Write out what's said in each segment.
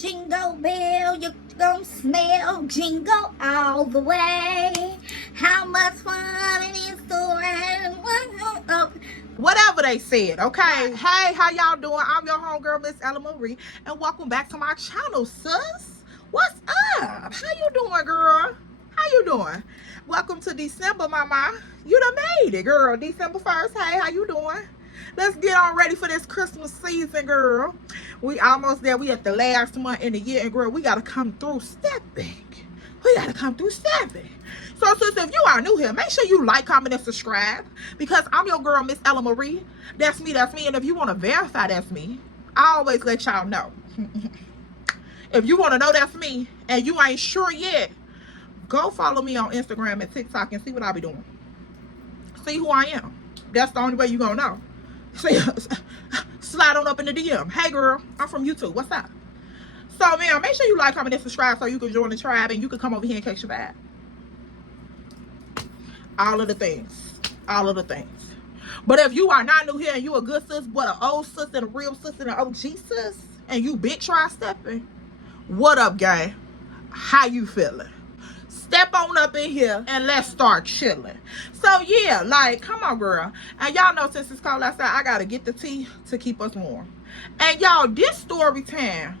Jingle bell, you're gonna smell jingle all the way. How much fun it is to ride up. Whatever they said, okay? Hey, how y'all doing? I'm your homegirl, Miss Ella Marie, and welcome back to my channel, sis. What's up? How you doing, girl? How you doing? Welcome to December, mama. You done made it, girl. December 1st. Hey, how you doing? Let's get on ready for this Christmas season, girl. We almost there. We at the last month in the year, and girl, we gotta come through stepping. We gotta come through stepping. So, sis, if you are new here, make sure you like, comment, and subscribe. Because I'm your girl, Miss Ella Marie. That's me, that's me. And if you want to verify that's me, I always let y'all know. If you want to know that's me, and you ain't sure yet, go follow me on Instagram and TikTok and see what I be doing. See who I am. That's the only way you gonna know. See, slide on up in the DM. Hey, girl, I'm from YouTube. What's up? So, man, make sure you like, comment, and subscribe so you can join the tribe and you can come over here and catch your vibe. All of the things. All of the things. But if you are not new here and you a good sis, but an old sis and a real sis and an OG sis, and you big tri-stepping, what up, gang? How you feeling? Step on up in here and let's start chilling. So, yeah, like, come on, girl. And y'all know since it's cold outside, I got to get the tea to keep us warm. And y'all, this story time,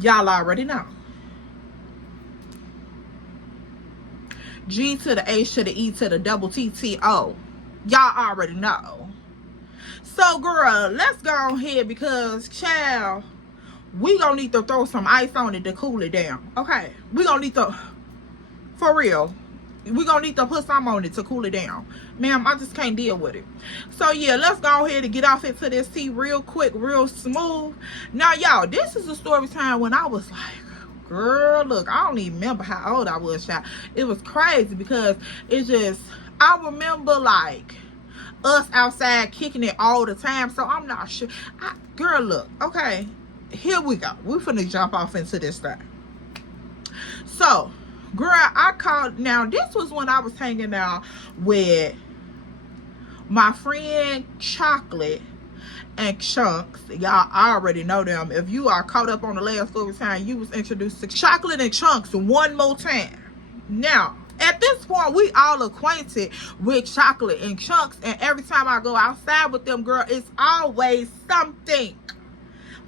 y'all already know. G to the H to the E to the double T-T-O. Y'all already know. So, girl, let's go ahead because, child, we gonna need to throw some ice on it to cool it down. Okay? We gonna need to, for real, we gonna need to put some on it to cool it down. Ma'am, I just can't deal with it. So, yeah, let's go ahead and get off into this tea real quick, real smooth. Now, y'all, this is a story time when I was like, girl, look, I don't even remember how old I was, child. It was crazy because it's just, I remember, like, us outside kicking it all the time. So, I'm not sure. Girl, look, okay, here we go. We finna jump off into this thing. So, girl, I called, now, this was when I was hanging out with my friend Chocolate and Chunks. Y'all already know them. If you are caught up on the last story time, you was introduced to Chocolate and Chunks one more time. Now, at this point, we all acquainted with Chocolate and Chunks, and every time I go outside with them, girl, it's always something.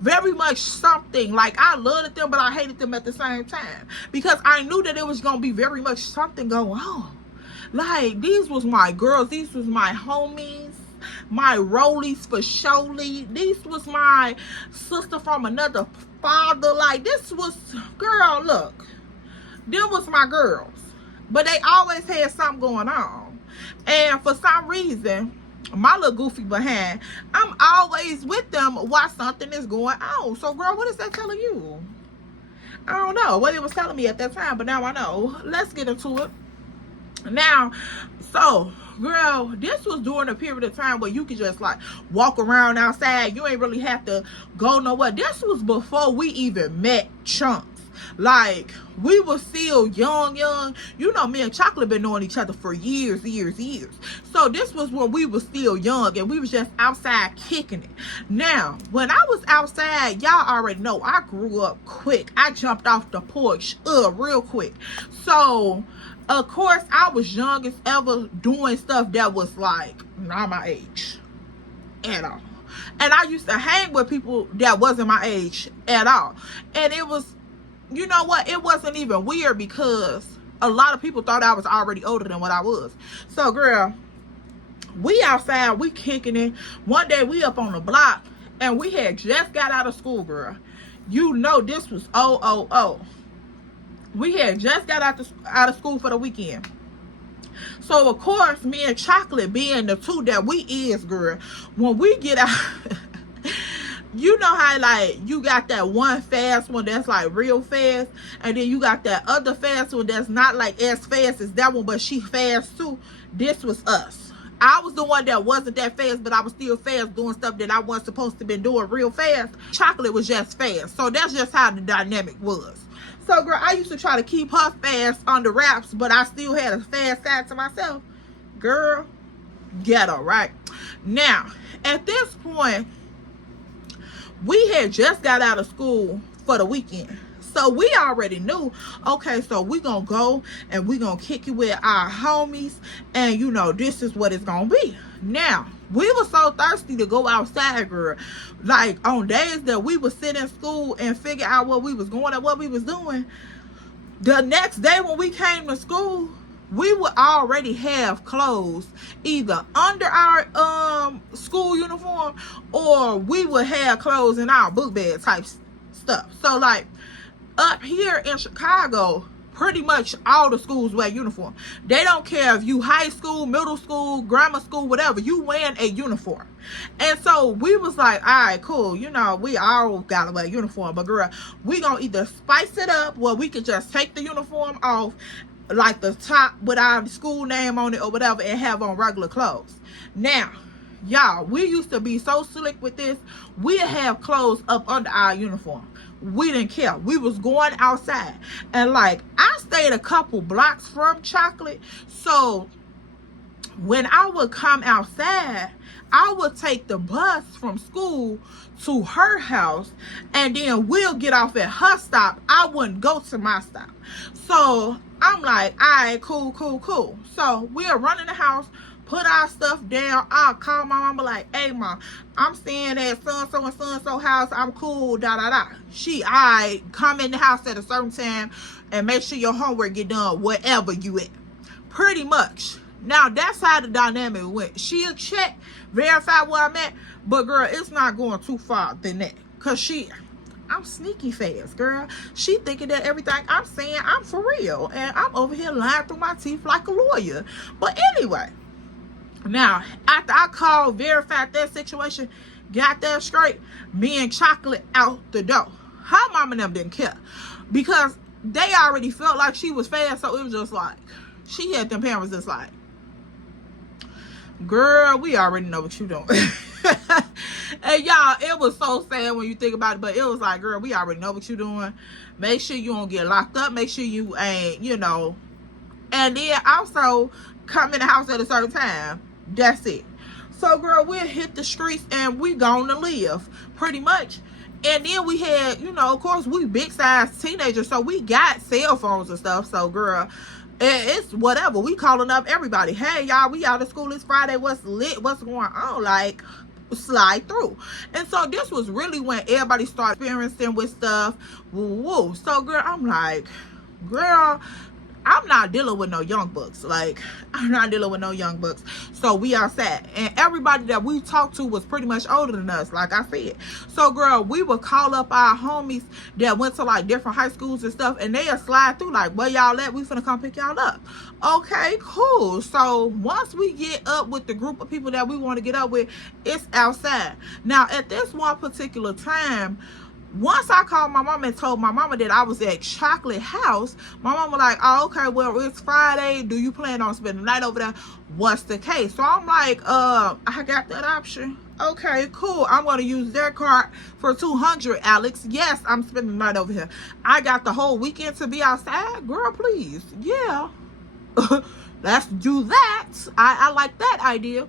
Very much something. Like, I loved them, but I hated them at the same time. Because I knew that it was going to be very much something going on. Like, these was my girls. These was my homies. My rollies for surely. These was my sister from another father. Like, this was, girl, look, them was my girls, but they always had something going on. And for some reason, my little goofy behind, I'm always with them while something is going on. So, girl, what is that telling you? I don't know what it was telling me at that time, but now I know. Let's get into it. Now, so, girl, this was during a period of time where you could just, like, walk around outside. You ain't really have to go nowhere. This was before we even met Chunks. Like, we were still young. You know, me and Chocolate been knowing each other for years. So, this was when we were still young, and we was just outside kicking it. Now, when I was outside, y'all already know, I grew up quick. I jumped off the porch real quick. So, of course, I was young as ever doing stuff that was, like, not my age at all. And I used to hang with people that wasn't my age at all. And it was, you know what? It wasn't even weird because a lot of people thought I was already older than what I was. So, girl, we outside, we kicking it. One day, we up on the block, and we had just got out of school, girl. You know this was 000. We had just got out of school for the weekend. So, of course, me and Chocolate being the two that we is, girl, when we get out, you know how, like, you got that one fast one that's, like, real fast, and then you got that other fast one that's not, like, as fast as that one, but she fast, too. This was us. I was the one that wasn't that fast, but I was still fast doing stuff that I wasn't supposed to be doing real fast. Chocolate was just fast. So, that's just how the dynamic was. So, girl, I used to try to keep her fast on the wraps, but I still had a fast side to myself. Girl, ghetto, right? Now, at this point, we had just got out of school for the weekend. So we already knew, okay, so we gonna go and we gonna kick it with our homies, and you know, this is what it's gonna be. Now, we were so thirsty to go outside, girl. Like, on days that we would sit in school and figure out what we was going and what we was doing, the next day when we came to school, we would already have clothes either under our school uniform, or we would have clothes in our book bag type stuff. So like up here in Chicago, pretty much all the schools wear uniform. They don't care if you high school, middle school, grammar school, whatever, you wearing a uniform. And so we was like, all right, cool, you know, we all gotta wear a uniform, but girl, we gonna either spice it up where we could just take the uniform off, like the top with our school name on it or whatever, and have on regular clothes. Now, y'all, we used to be so slick with this. We'd have clothes up under our uniform. We didn't care. We was going outside. And like, I stayed a couple blocks from Chocolate, so when I would come outside, I would take the bus from school to her house, and then we'll get off at her stop. I wouldn't go to my stop. So I'm like, all right, cool, cool, cool. So we're running the house, put our stuff down. I'll call my mama like, hey, mom, I'm staying at so-and-so and so-and-so house. I'm cool, da-da-da. I come in the house at a certain time and make sure your homework get done wherever you at. Pretty much. Now, that's how the dynamic went. She'll check, verify where I'm at, but girl, it's not going too far than that. Because I'm sneaky fast, girl. She thinking that everything I'm saying, I'm for real. And I'm over here lying through my teeth like a lawyer. But anyway, now, after I called, verified that situation, got that straight, me and Chocolate out the door. Her mom and them didn't care, because they already felt like she was fast, so it was just like, she had them parents just like, girl, we already know what you doing. And y'all, it was so sad when you think about it, but it was like, girl, we already know what you doing. Make sure you don't get locked up. Make sure you ain't, you know. And then also come in the house at a certain time. That's it. So, girl, we'll hit the streets and we gonna live, pretty much. And then we had, you know, of course, we big size teenagers, so we got cell phones and stuff. So, girl, it's whatever. We calling up everybody. Hey, y'all, we out of school. It's Friday. What's lit? What's going on? Like, slide through. And so this was really when everybody started experiencing with stuff. Woo woo. So, girl, I'm like, girl, I'm not dealing with no young bucks. Like, I'm not dealing with no young bucks. So we outside, and everybody that we talked to was pretty much older than us, like I said. So, girl, we would call up our homies that went to like different high schools and stuff, and they'll slide through like, where y'all at? We finna come pick y'all up. Okay, cool. So once we get up with the group of people that we want to get up with, it's outside. Now, at this one particular time, once I called my mama and told my mama that I was at Chocolate house, my mama was like, oh, okay, well, it's Friday. Do you plan on spending the night over there? What's the case? So I'm like, I got that option. Okay, cool. I'm going to use their card for $200, Alex. Yes, I'm spending the night over here. I got the whole weekend to be outside. Girl, please. Yeah. Let's do that. I like that idea.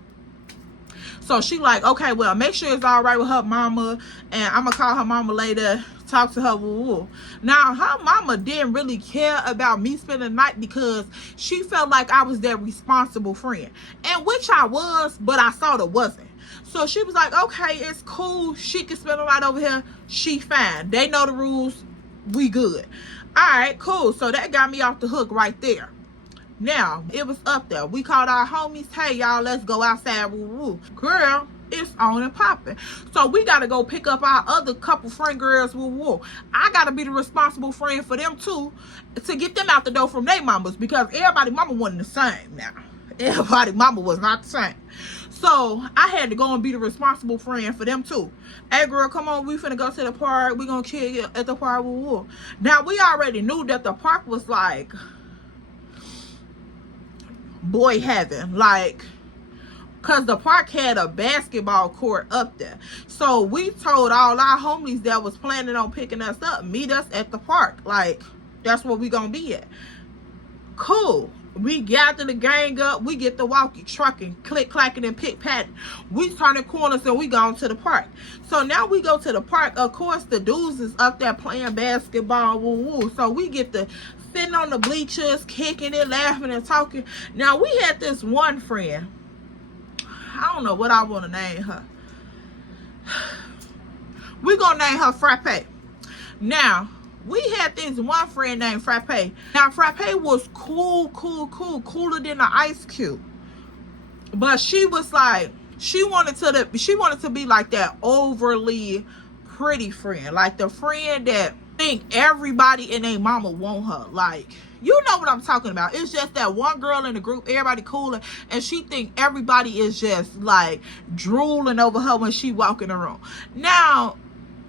So she like, okay, well, make sure it's all right with her mama, and I'm gonna call her mama later, talk to her. Woo woo. Now, her mama didn't really care about me spending the night, because she felt like I was their responsible friend, and which I was, but I sort of wasn't. So she was like, okay, it's cool. She can spend the night over here. She fine. They know the rules. We good. All right, cool. So that got me off the hook right there. Now, it was up there. We called our homies. Hey, y'all, let's go outside. Woo woo. Girl, it's on and popping. So we got to go pick up our other couple friend girls. Woo woo. I got to be the responsible friend for them too, to get them out the door from their mamas, because everybody mama wasn't the same now. Everybody mama was not the same. So I had to go and be the responsible friend for them too. Hey, girl, come on. We finna go to the park. We gonna kill at the park. Woo woo. Now, we already knew that the park was like boy heaven, like, because the park had a basketball court up there. So we told all our homies that was planning on picking us up, meet us at the park. Like, that's where we gonna be at. Cool. We gather the gang up. We get the walkie, trucking, click, clacking, and pick patting. We turning corners and we going to the park. So now we go to the park. Of course, the dudes is up there playing basketball. Woo woo. So we get to sitting on the bleachers, kicking it, laughing and talking. Now we had this one friend. I don't know what I want to name her. We're gonna name her Frappe. Now, we had this one friend named Frappe. Now, Frappe was cooler than an ice cube. But she was like, she wanted to be like that overly pretty friend, like the friend that think everybody and their mama want her. Like, you know what I'm talking about. It's just that one girl in the group, everybody cooler, and she think everybody is just like drooling over her when she walk in the room. Now,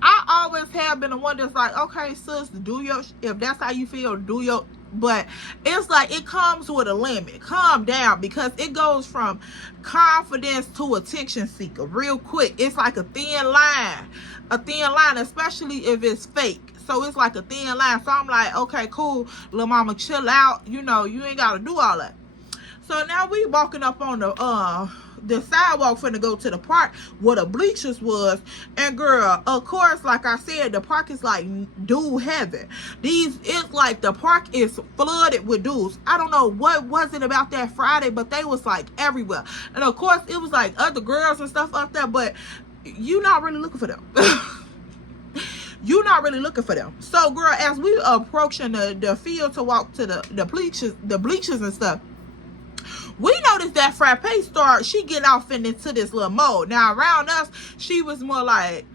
I always have been the one that's like, okay, sis, do your, if that's how you feel, do your, but it's like it comes with a limit. Calm down, because it goes from confidence to attention seeker real quick. It's like a thin line, especially if it's fake. So it's like a thin line. So I'm like, okay, cool, little mama, chill out. You know, you ain't got to do all that. So now we walking up on the sidewalk finna go to the park where the bleachers was. And girl, of course, like I said, the park is like dude heaven. It's like the park is flooded with dudes. I don't know what was it about that Friday, but they was like everywhere. And of course, it was like other girls and stuff up there, but you not really looking for them. You're not really looking for them. So girl, as we approaching the field to walk to the bleachers and stuff, we noticed that Frappe she getting off into this little mode. Now around us, she was more like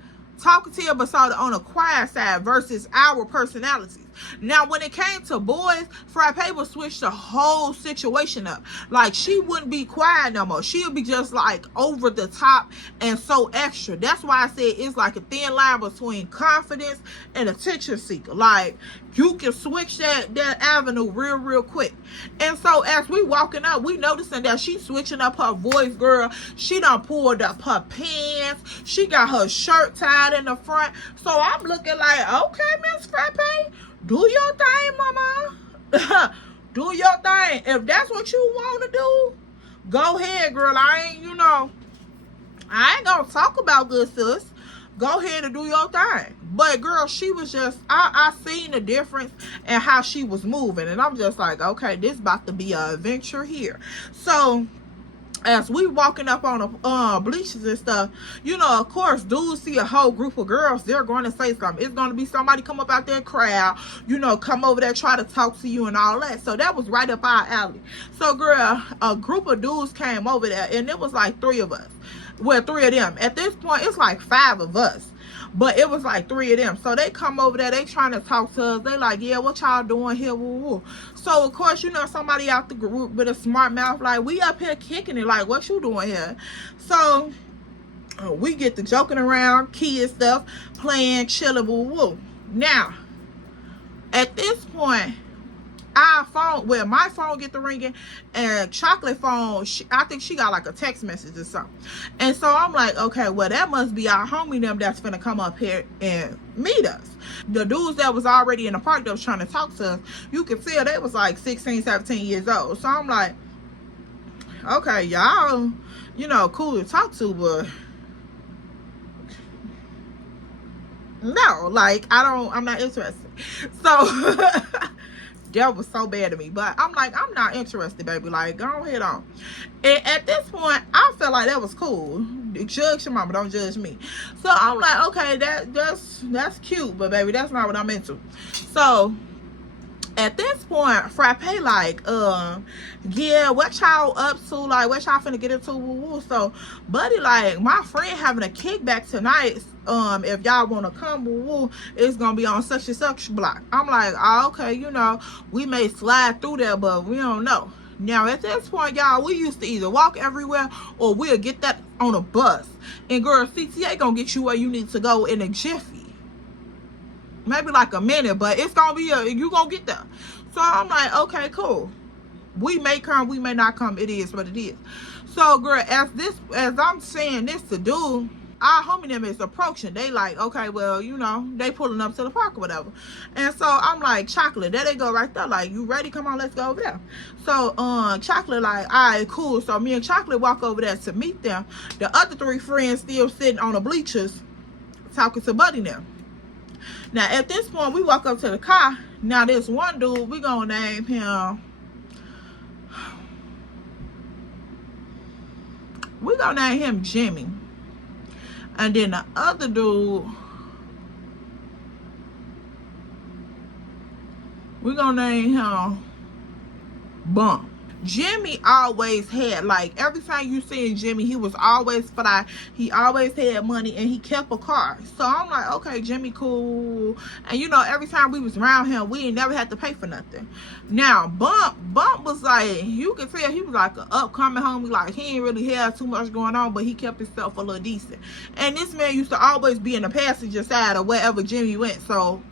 talkative, but sort of on a quiet side versus our personalities. Now when it came to boys, Frappe would switch the whole situation up. Like, she wouldn't be quiet no more. She would be just like over the top and so extra. That's why I said it's like a thin line between confidence and attention seeker. Like, you can switch that avenue real quick. And so as we walking up, we noticing that she switching up her voice, girl. She done pulled up her pants. She got her shirt tied in the front. So I'm looking like, okay, Miss Frappe, do your thing, mama. Do your thing. If that's what you want to do, go ahead, girl. I ain't gonna talk about good, sis. Go ahead and do your thing. But girl, she was just, I seen the difference in how she was moving. And I'm just like, okay, this about to be an adventure here. So as we walking up on the bleachers and stuff, you know, of course, dudes see a whole group of girls, they're going to say something. It's going to be somebody come up out there crowd, you know, come over there, try to talk to you and all that. So that was right up our alley. So girl, a group of dudes came over there, and it was like 3 of us. Well, 3 of them. At this point, it's like 5 of us. But it was like 3 of them. So they come over there. They trying to talk to us. They like, yeah, what y'all doing here? Woo, woo. So, of course, you know, somebody out the group with a smart mouth like, we up here kicking it. Like, what you doing here? So we get to joking around, kids stuff, playing, chilling, woo, woo. Now, at this point, our phone, well, my phone get the ringing, and Chocolate phone, I think she got like a text message or something. And so I'm like, okay, well, that must be our homie them that's finna come up here and meet us. The dudes that was already in the park that was trying to talk to us, you could tell they was like 16, 17 years old. So I'm like, okay, y'all, you know, cool to talk to, but no, like, I'm not interested. So that was so bad to me, but I'm like, I'm not interested, baby. Like, go ahead on. And at this point, I felt like that was cool. Judge your mama, don't judge me. So I'm like, okay, that's cute, but baby, that's not what I'm into. So at this point, Frappe like, yeah, what y'all up to? Like, what y'all finna get into? Woo woo. So buddy like, my friend having a kickback tonight. If y'all want to come, woo woo, it's gonna be on such and such block. I'm like, oh, okay, you know, we may slide through there, but we don't know. Now at this point, y'all, we used to either walk everywhere or we'll get that on a bus. And girl, CTA gonna get you where you need to go in a jiffy. Maybe like a minute, but it's gonna be you gonna get there. So I'm like, okay, cool. We may come, we may not come. It is what it is. So girl, as I'm saying this to do, our homie them is approaching. They like, okay, well, you know, they pulling up to the park or whatever. And so I'm like, Chocolate, there they go right there. Like, you ready? Come on, let's go over there. So Chocolate like, all right, cool. So me and Chocolate walk over there to meet them. The other 3 friends still sitting on the bleachers talking to Buddy now. Now at this point we walk up to the car. Now this one dude, we gonna name him, Jimmy. And then the other dude, we're gonna name him Bump. Jimmy always had, like, every time you see Jimmy, he was always fly. He always had money, and he kept a car. So I'm like, okay, Jimmy cool. And you know, every time we was around him, we ain't never had to pay for nothing. Now Bump was like, you could tell he was like an upcoming homie. Like, he ain't really had too much going on, but he kept himself a little decent. And this man used to always be in the passenger side of wherever Jimmy went. So,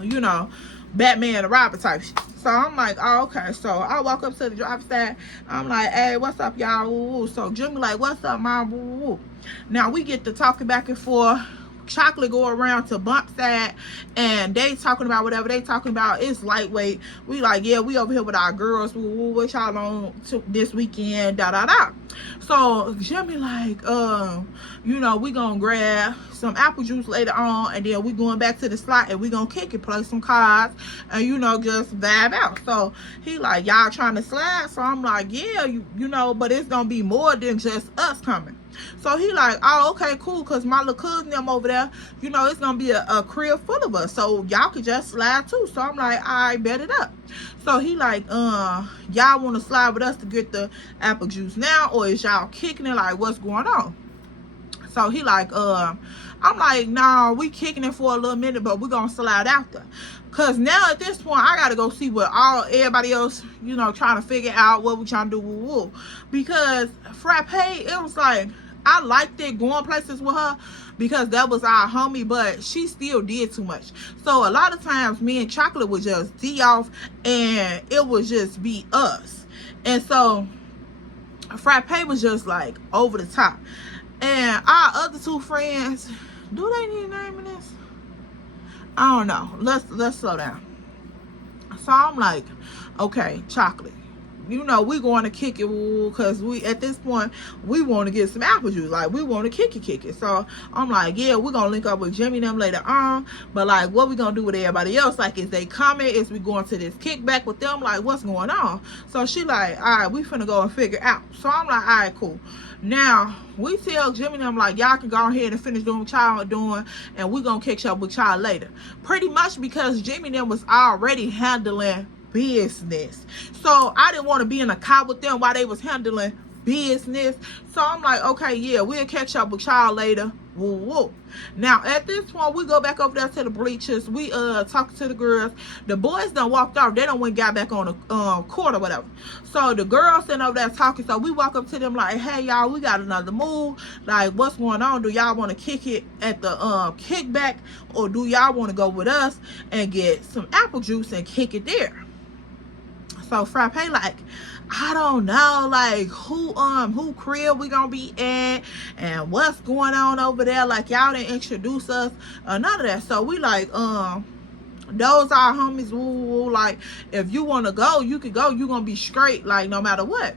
you know, Batman and Robin type shit. So I'm like, oh, okay. So I walk up to the driver's side. I'm like, hey, what's up, y'all? So Jimmy like, what's up, mom? Now we get to talking back and forth. Chocolate go around to Bump side, and they talking about whatever they talking about. It's lightweight. We like, yeah, we over here with our girls. What y'all on this weekend? Da da da. So Jimmy like, you know, we gonna grab some apple juice later on, and then we going back to the slot, and we gonna kick it, play some cards, and you know, just vibe out. So he like, y'all trying to slide? So I'm like, yeah, you know, but it's gonna be more than just us coming. So he like, oh, okay, cool, because my little cousin them over there, you know, it's gonna be a crib full of us, so y'all could just slide too. So I'm like, I bet it up. So he like, y'all want to slide with us to get the apple juice now, or is y'all kicking it? Like, what's going on? So he like, I'm like, nah, we kicking it for a little minute, but we're gonna slide after. Cause now at this point I gotta go see what everybody else, you know, trying to figure out what we trying to do. Because Frappe, it was like, I liked it going places with her because that was our homie, but she still did too much. So a lot of times me and Chocolate would just D off, and it would just be us. And so Frappe was just like over the top. And our other 2 friends, do they need a name in this? I don't know. Let's slow down. So I'm like, okay, Chocolate, you know, we going to kick it, because we at this point we want to get some apple juice. Like, we want to kick it. So I'm like, yeah, we're gonna link up with Jimmy and them later on, but like, what we gonna do with everybody else? Like, is they coming? Is we going to this kickback with them? Like, what's going on? So she like, all right, we finna go and figure out. So I'm like, all right, cool. Now we tell Jimmy and them like, y'all can go ahead and finish doing what y'all are doing, and we gonna catch up with y'all later. Pretty much because Jimmy and them was already handling business. So I didn't want to be in a car with them while they was handling business. So I'm like, okay, yeah, we'll catch up with y'all later. Woo woo. Now at this point we go back over there to the bleachers. We talking to the girls. The boys done walked off. They done went got back on the court or whatever. So the girls sitting over there talking. So we walk up to them like, hey y'all, we got another move. Like, what's going on? Do y'all want to kick it at the kickback, or do y'all want to go with us and get some apple juice and kick it there? So Frappe like, I don't know, like, who crib we gonna be at, and what's going on over there. Like, y'all didn't introduce us, none of that. So we like, those are homies. Woo, like, if you want to go, you can go. You gonna be straight, like, no matter what.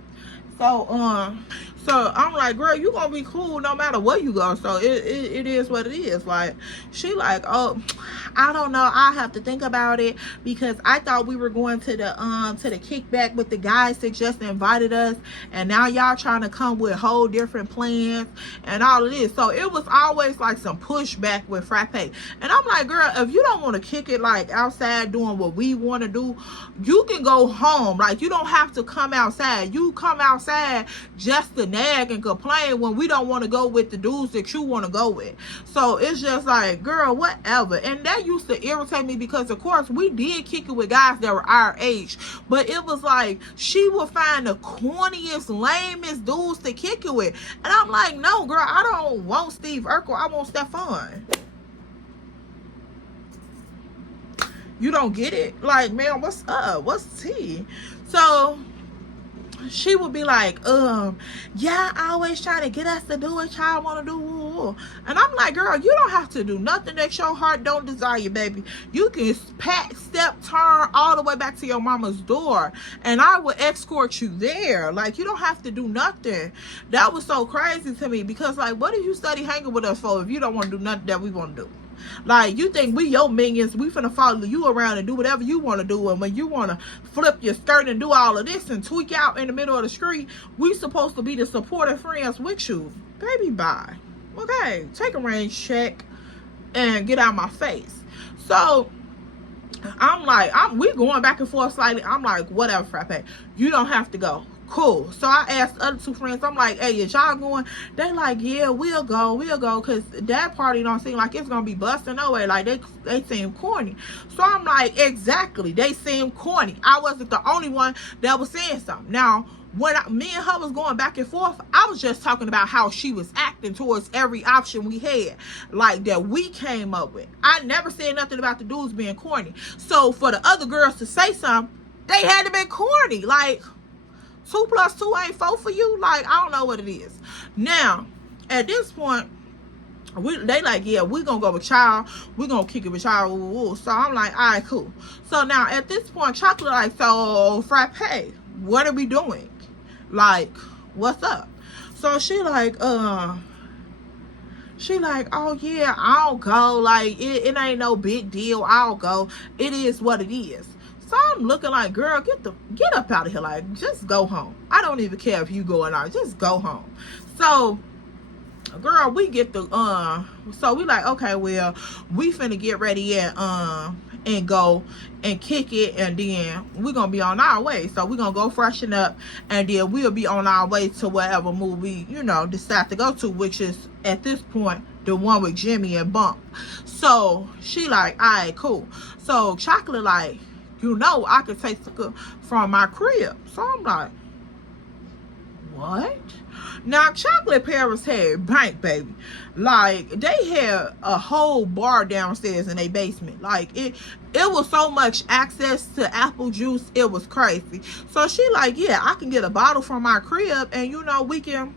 So I'm like, girl, you gonna be cool no matter where you go. So it is what it is. Like, she like, oh, I don't know, I have to think about it, because I thought we were going to the kickback with the guys that just invited us, and now y'all trying to come with whole different plans and all of this. So it was always like some pushback with Frappe. And I'm like, girl, if you don't want to kick it like outside doing what we want to do, you can go home. Like, you don't have to come outside. You come outside just to nag and complain when we don't want to go with the dudes that you want to go with. So it's just like, girl, whatever. And that used to irritate me, because of course we did kick it with guys that were our age, but it was like she would find the corniest, lamest dudes to kick it with. And I'm like, no girl, I don't want Steve Urkel, I want Stefan. You don't get it? Like, man, what's up? What's tea? So she would be like, yeah, I always try to get us to do what y'all want to do. And I'm like, girl, you don't have to do nothing that your heart don't desire, baby. You can step, turn all the way back to your mama's door, and I will escort you there. Like, you don't have to do nothing. That was so crazy to me, because, like, what did you study hanging with us for if you don't want to do nothing that we want to do? Like, you think we your minions, we finna follow you around and do whatever you want to do, and when you want to flip your skirt and do all of this and tweak out in the middle of the street, we supposed to be the supportive friends with you. Baby, bye. Okay, take a rain check and get out of my face. So I'm like, we going back and forth slightly. I'm like, whatever, Frappe, you don't have to go. Cool. So I asked the other two friends, I'm like, hey, is y'all going? They like, yeah, we'll go, because that party don't seem like it's gonna be busting no way. Like, they seem corny. So I'm like, exactly, they seem corny. I wasn't the only one that was saying something. Now, when me and her was going back and forth, I was just talking about how she was acting towards every option we had, like, that we came up with. I never said nothing about the dudes being corny. So for the other girls to say something, they had to be corny. Like, 2 + 2 ain't 4 for you? Like, I don't know what it is. Now, at this point, they like, yeah, we gonna go with y'all. We gonna kick it with y'all. Ooh, ooh. So I'm like, all right, cool. So now at this point, Chocolate like, so Frappe, what are we doing? Like, what's up? So she like, oh yeah, I'll go. Like, it ain't no big deal. I'll go. It is what it is. So I'm looking like, girl, get up out of here. Like, just go home. I don't even care if you going out. Just go home. So, girl, we get the so we like, okay, well, we finna get ready and go and kick it, and then we're gonna be on our way. So we're gonna go freshen up, and then we'll be on our way to whatever movie, you know, decide to go to, which is at this point the one with Jimmy and Bump. So she like, all right, cool. So Chocolate like, you know, I could take from my crib. So I'm like, what? Now, Chocolate parents had bank, baby. Like, they had a whole bar downstairs in their basement. Like, it was so much access to apple juice, it was crazy. So she like, yeah, I can get a bottle from my crib, and, you know, we can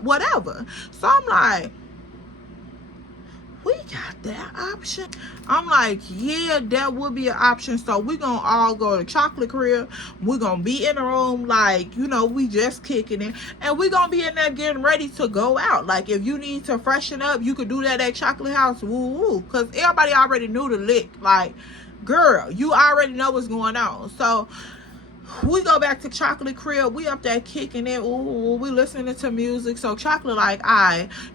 whatever. So I'm like, we got that option. I'm like, yeah, that would be an option. So we're gonna all go to Chocolate crib. We're gonna be in the room, like, you know, we just kicking it, and we're gonna be in there getting ready to go out. Like, if you need to freshen up, you could do that at Chocolate house. Woo woo, because everybody already knew the lick. Like, girl, you already know what's going on. So we go back to Chocolate crib. We up there kicking it. Ooh, we listening to music. So Chocolate like,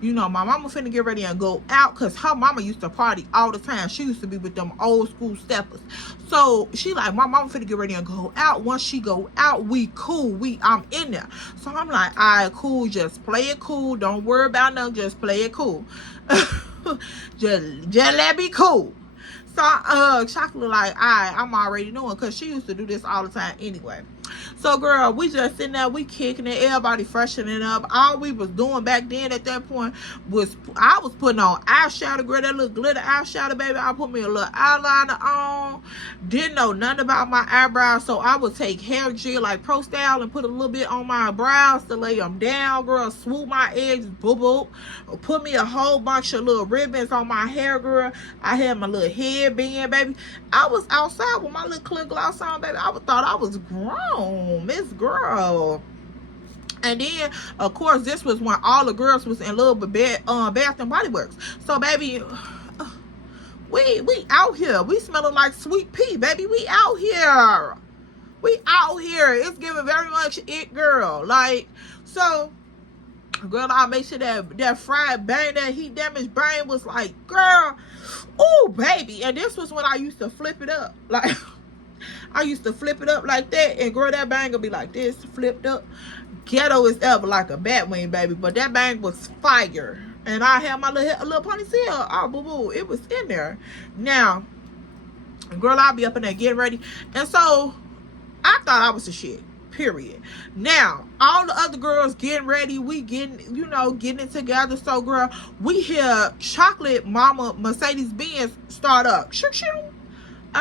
you know, my mama finna get ready and go out, because her mama used to party all the time. She used to be with them old school steppers. So she like, my mama finna get ready and go out. Once she go out, we cool. I'm in there. So I'm like, cool. Just play it cool. Don't worry about nothing. Just play it cool. just let me cool. So Chocolate like, I'm already knowing, because she used to do this all the time anyway. So, girl, we just sitting there, we kicking it, everybody freshening up. All we was doing back then at that point was, I was putting on eyeshadow, girl, that little glitter eyeshadow, baby. I put me a little eyeliner on. Didn't know nothing about my eyebrows, so I would take hair gel like Pro Style and put a little bit on my brows to lay them down, girl. Swoop my edges, boop, boop. Put me a whole bunch of little ribbons on my hair, girl. I had my little headband, baby. I was outside with my little clear gloss on, baby. I thought I was grown, Miss Girl. And then, of course, this was when all the girls was in love with Bath and Body Works. So, baby, we out here. We smelling like sweet pea, baby. We out here. We out here. It's giving very much it, girl. Like, so, girl, I make sure that fried brain, that heat damaged brain was like, girl, ooh, baby. And this was when I used to flip it up. Like, I used to flip it up like that, and girl, that bang would be like this, flipped up. Ghetto is ever like a bat wing, baby, but that bang was fire. And I had my little ponytail. Oh, boo boo, it was in there. Now, girl, I'll be up in there getting ready, and so I thought I was the shit. Period. Now, all the other girls getting ready, we getting, you know, getting it together. So, girl, we hear Chocolate Mama Mercedes Benz start up. Shoo, shoo.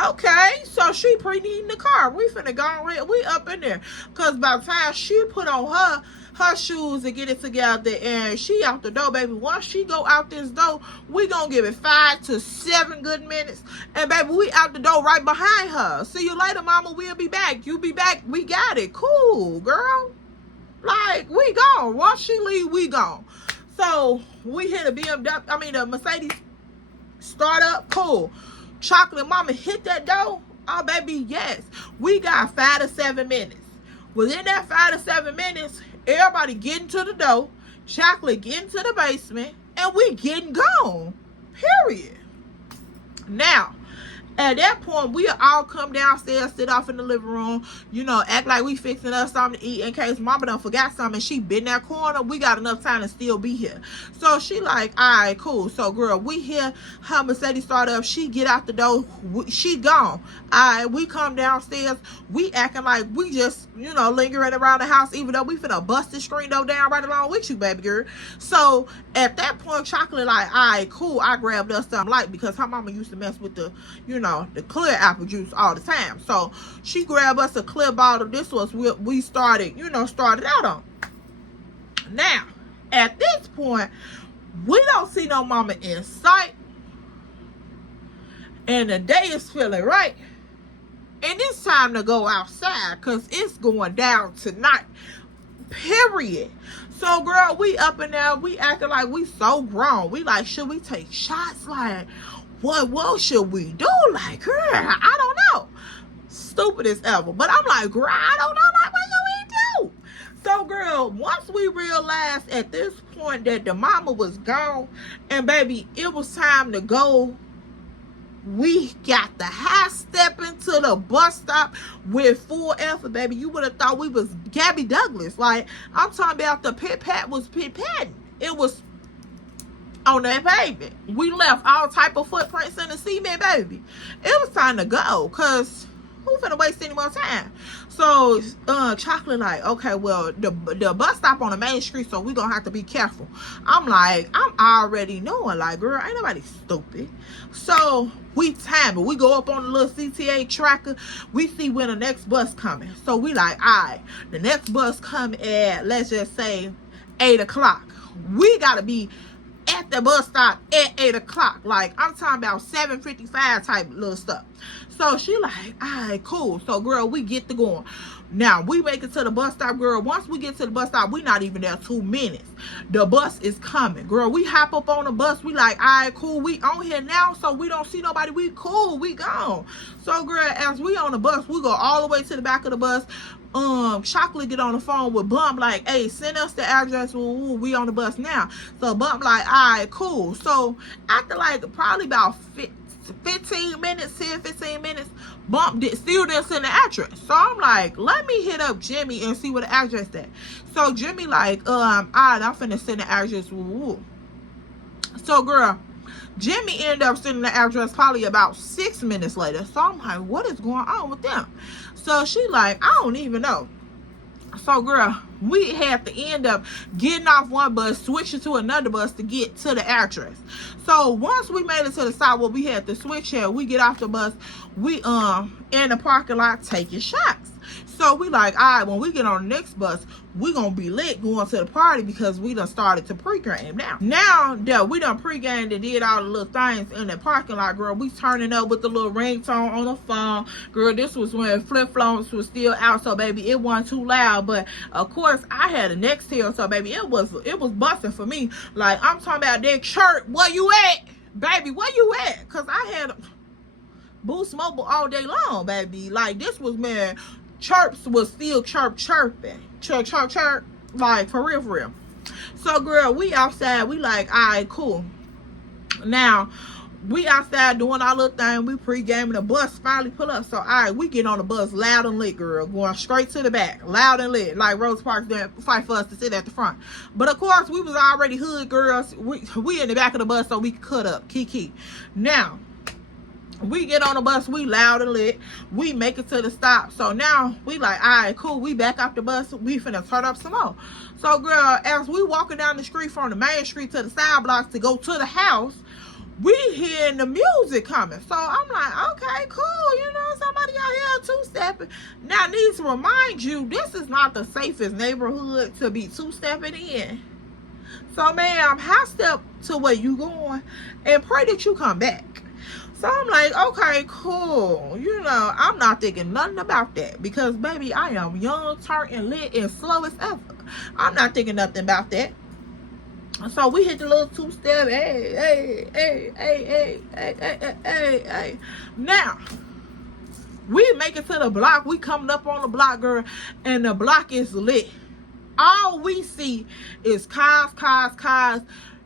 Okay, so she preheating the car. We finna go ahead. We up in there. Because by the time she put on her shoes and get it together and she out the door, baby. Once she go out this door, we gonna give it 5 to 7 good minutes. And baby, we out the door right behind her. See you later, mama. We'll be back. You be back. We got it. Cool, girl. Like, we gone. Once she leave, we gone. So we hit a the Mercedes start up. Cool. Chocolate mama hit that door. Oh, baby, yes. We got 5 to 7 minutes. Within that 5 to 7 minutes, everybody getting to the door, Chocolate getting to the basement, and we getting gone. Period. Now, at that point, we all come downstairs, sit off in the living room, you know, act like we fixing us something to eat in case mama done forgot something and she been in that corner. We got enough time to still be here. So she like, all right, cool. So girl, we hear her Mercedes start up. She get out the door. She gone. All right, we come downstairs. We acting like we just, you know, lingering around the house, even though we finna bust the screen door down right along with you, baby girl. So at that point, Chocolate like, all right, cool. I grabbed us something light because her mama used to mess with the, you know, the clear apple juice all the time. So she grabbed us a clear bottle. This was what we started, you know, started out on. Now, at this point, we don't see no mama in sight. And the day is feeling right. And it's time to go outside because it's going down tonight. Period. So, girl, we up in there. We acting like we so grown. We like, should we take shots? Like, what should we do? Like, girl, I don't know. Stupid as ever. But I'm like, girl, I don't know. Like, what should we do? So, girl, once we realized at this point that the mama was gone and, baby, it was time to go, we got the high step into the bus stop with full effort, baby. You would have thought we was Gabby Douglas. Like, I'm talking about the pit-pat was pit-patting. It was on that pavement. We left all type of footprints in the cement, baby. It was time to go, because who finna waste any more time? So, Chocolate like, okay, well, the bus stop on the main street, so we gonna have to be careful. I'm like, I'm already knowing, like, girl, ain't nobody stupid. So, we time it. We go up on the little CTA tracker. We see when the next bus coming. So, we like, all right, the next bus come at, let's just say, 8 o'clock. We gotta be at the bus stop at 8 o'clock. Like, I'm talking about 7:55 type little stuff. So she like, all right, cool. So, girl, we get to going. Now, we make it to the bus stop, girl. Once we get to the bus stop, we not even there 2 minutes. The bus is coming. Girl, we hop up on the bus. We like, all right, cool. We on here now, so we don't see nobody. We cool. We gone. So, girl, as we on the bus, we go all the way to the back of the bus. Chocolate get on the phone with Bump like, hey, send us the address. Ooh, we on the bus now. So, Bump like, all right, cool. So, after like probably about 15 minutes, 10-15 minutes, Bump still didn't send the address. So I'm like, let me hit up Jimmy and see what the address is. So Jimmy like, all right, I'm finna send the address. Woo. So, girl, Jimmy ended up sending the address probably about 6 minutes later. So I'm like, what is going on with them? So she like, I don't even know. So, girl, we had to end up getting off one bus, switching to another bus to get to the address. So, once we made it to the side where we had to switch here, we get off the bus, we in the parking lot taking shots. So, we like, all right, when we get on the next bus, we gonna be lit going to the party because we done started to pregame now that we done pregamed and did all the little things in the parking lot, girl, we turning up with the little ringtone on the phone. Girl, this was when flip-flops was still out, so baby, it wasn't too loud. But of course, I had a next tail, so baby, it was busting for me. Like, I'm talking about that church. Where you at, baby? Where you at? Cause I had Boost Mobile all day long, baby. Like, this was, man, chirps was still chirping. Chirp, like, for real. So, girl, we outside. We like, all right, cool. Now, we outside doing our little thing. We pre-gaming. The bus finally pull up. So, all right, we get on the bus loud and lit, girl. Going straight to the back. Loud and lit. Like Rose Parks didn't fight for us to sit at the front. But, of course, we was already hood girls. We in the back of the bus so we could cut up. Kiki. Now, we get on the bus, we loud and lit, we make it to the stop. So now we like, all right, cool, we back off the bus, we finna turn up some more. So, girl, as we walking down the street from the main street to the side blocks to go to the house, we hearing the music coming. So I'm like, okay, cool. You know, somebody out here two-stepping. Now, I need to remind you, this is not the safest neighborhood to be two-stepping in. So, ma'am, half step to where you going and pray that you come back. So I'm like, okay, cool. You know, I'm not thinking nothing about that because, baby, I am young, tart, and lit and slow as ever. I'm not thinking nothing about that. So we hit the little two-step. Hey. Now, we make it to the block. We coming up on the block, girl, and the block is lit. All we see is cars,